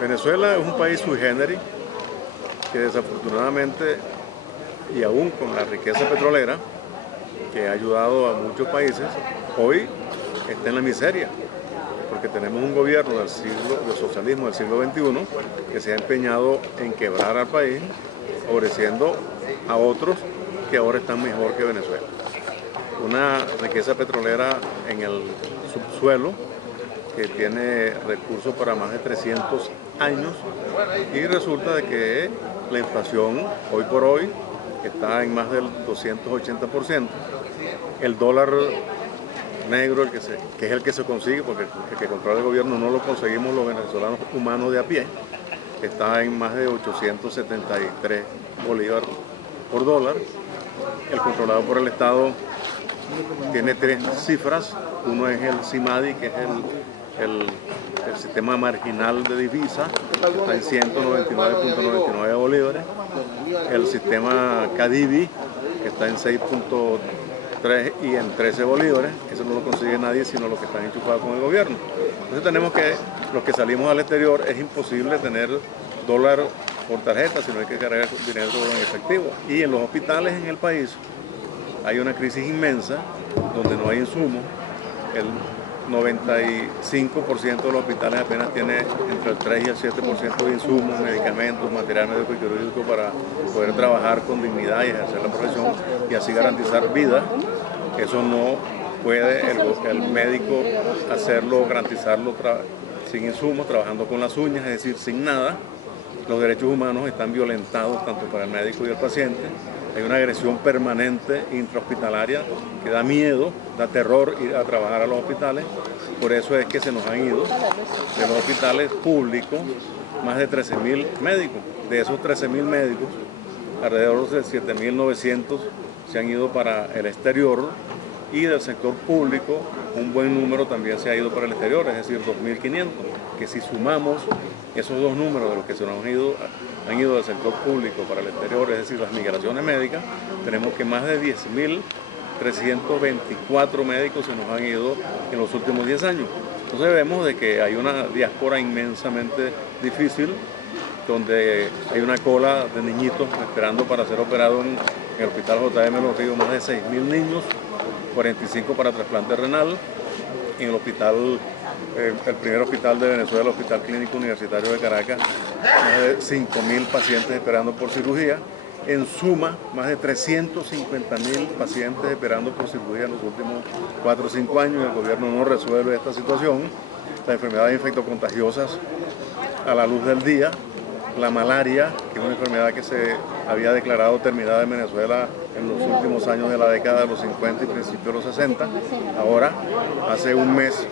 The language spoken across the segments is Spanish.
Venezuela es un país sui generis que desafortunadamente, y aún con la riqueza petrolera que ha ayudado a muchos países, hoy está en la miseria, porque tenemos un gobierno del socialismo del siglo XXI que se ha empeñado en quebrar al país, favoreciendo a otros que ahora están mejor que Venezuela. Una riqueza petrolera en el subsuelo que tiene recursos para más de 300 años, y resulta de que la inflación hoy por hoy está en más del 280%. El dólar negro, que es el que se consigue, porque el que controla el gobierno no lo conseguimos los venezolanos humanos de a pie, está en más de 873 bolívares por dólar. El controlado por el Estado tiene tres cifras. Uno es el CIMADI, que es el sistema marginal de divisa, está en 199.99 bolívares. El sistema CADIVI, que está en 6.3 y en 13 bolívares. Eso no lo consigue nadie sino los que están enchufados con el gobierno. Entonces tenemos que, los que salimos al exterior, es imposible tener dólar por tarjeta, sino hay que cargar dinero en efectivo. Y en los hospitales en el país hay una crisis inmensa donde no hay insumos. El 95% de los hospitales apenas tiene entre el 3 y el 7% de insumos, medicamentos, material médico y quirúrgico para poder trabajar con dignidad y ejercer la profesión y así garantizar vida. Eso no puede el médico hacerlo, garantizarlo sin insumos, trabajando con las uñas, es decir, sin nada. Los derechos humanos están violentados tanto para el médico y el paciente. Hay una agresión permanente intrahospitalaria que da miedo, da terror ir a trabajar a los hospitales. Por eso es que se nos han ido de los hospitales públicos más de 13.000 médicos. De esos 13.000 médicos, alrededor de 7.900 se han ido para el exterior, y del sector público un buen número también se ha ido para el exterior, es decir, 2.500, que si sumamos esos dos números de los que se nos han ido del sector público para el exterior, es decir, las migraciones médicas, tenemos que más de 10.324 médicos se nos han ido en los últimos 10 años. Entonces vemos de que hay una diáspora inmensamente difícil, donde hay una cola de niñitos esperando para ser operados en el Hospital J.M. Los Ríos, más de 6.000 niños, 45 para trasplante renal. En el hospital, el primer hospital de Venezuela, el Hospital Clínico Universitario de Caracas, más de 5.000 pacientes esperando por cirugía. En suma, más de 350.000 pacientes esperando por cirugía en los últimos 4 o 5 años. El gobierno no resuelve esta situación. Las enfermedades infectocontagiosas a la luz del día. La malaria, que es una enfermedad que se había declarado terminada en Venezuela en los últimos años de la década de los 50 y principios de los 60. Ahora, hace un mes,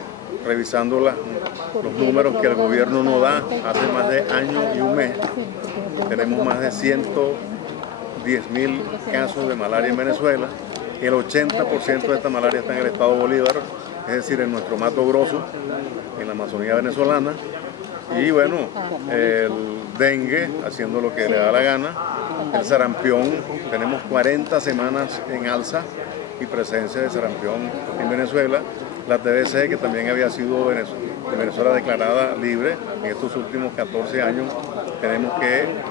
revisando los números que el gobierno no da, hace más de año y un mes, tenemos más de 110.000 casos de malaria en Venezuela. El 80% de esta malaria está en el estado Bolívar, es decir, en nuestro Mato Grosso, en la Amazonía venezolana. Y bueno, el dengue haciendo lo que le da la gana, el sarampión, tenemos 40 semanas en alza y presencia de sarampión en Venezuela. La TBC, que también había sido Venezuela declarada libre en estos últimos 14 años,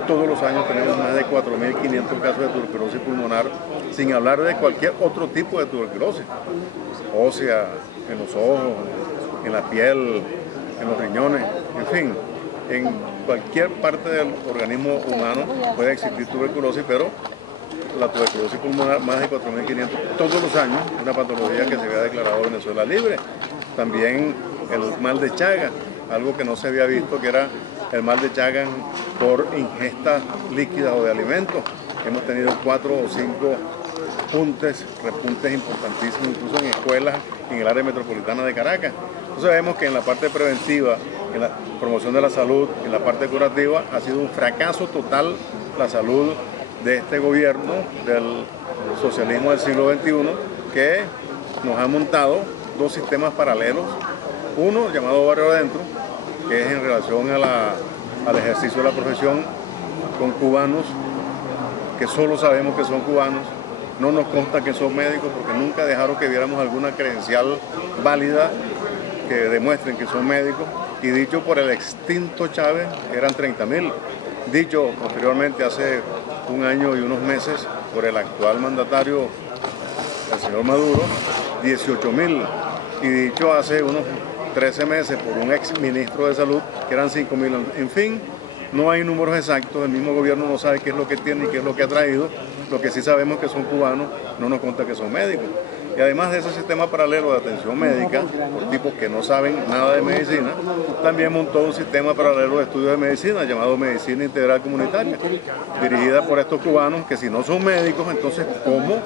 todos los años tenemos más de 4.500 casos de tuberculosis pulmonar, sin hablar de cualquier otro tipo de tuberculosis, ósea, en los ojos, en la piel, en los riñones, en fin, en cualquier parte del organismo humano puede existir tuberculosis, pero la tuberculosis pulmonar, más de 4.500 todos los años, una patología que se había declarado Venezuela libre. También el mal de Chagas, algo que no se había visto, que era el mal de Chagas por ingesta líquida o de alimentos. Hemos tenido 4 o 5 repuntes importantísimos, incluso en escuelas en el área metropolitana de Caracas. Entonces vemos que en la parte preventiva, en la promoción de la salud, en la parte curativa, ha sido un fracaso total la salud de este gobierno del socialismo del siglo XXI, que nos ha montado dos sistemas paralelos. Uno llamado Barrio Adentro, que es en relación al ejercicio de la profesión con cubanos, que solo sabemos que son cubanos. No nos consta que son médicos porque nunca dejaron que viéramos alguna credencial válida que demuestren que son médicos, y dicho por el extinto Chávez eran 30.000. Dicho posteriormente hace un año y unos meses por el actual mandatario, el señor Maduro, 18.000. Y dicho hace unos 13 meses por un ex ministro de Salud, que eran 5.000. En fin, no hay números exactos, el mismo gobierno no sabe qué es lo que tiene y qué es lo que ha traído. Lo que sí sabemos que son cubanos, no nos consta que son médicos. Y además de ese sistema paralelo de atención médica, por tipos que no saben nada de medicina, también montó un sistema paralelo de estudios de medicina llamado Medicina Integral Comunitaria, dirigida por estos cubanos que si no son médicos, entonces ¿cómo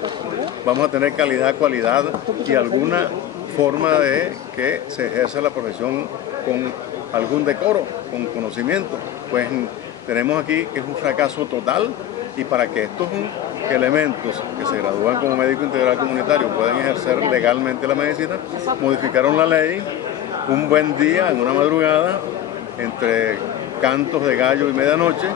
vamos a tener calidad, cualidad y alguna forma de que se ejerza la profesión con algún decoro, con conocimiento? Pues tenemos aquí que es un fracaso total, y para que estos elementos que se gradúan como médico integral comunitario puedan ejercer legalmente la medicina, modificaron la ley un buen día, en una madrugada, entre cantos de gallo y medianoche,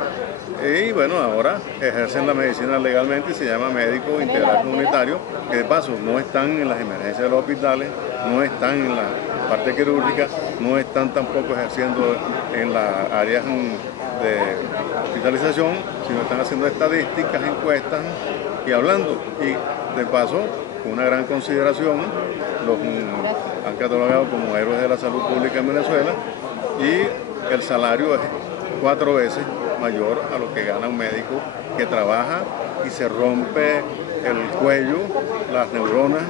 y bueno, ahora ejercen la medicina legalmente y se llama médico integral comunitario, que de paso no están en las emergencias de los hospitales, no están en la parte quirúrgica, no están tampoco ejerciendo en las áreas de hospitalización, sino están haciendo estadísticas, encuestas y hablando. Y de paso, con una gran consideración, los han catalogado como héroes de la salud pública en Venezuela, y el salario es 4 veces mayor a lo que gana un médico que trabaja y se rompe el cuello, las neuronas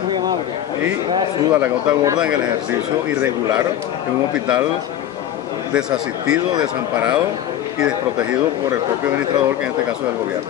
y suda la gota gorda en el ejercicio irregular en un hospital desasistido, desamparado y desprotegido por el propio administrador, que en este caso es el gobierno.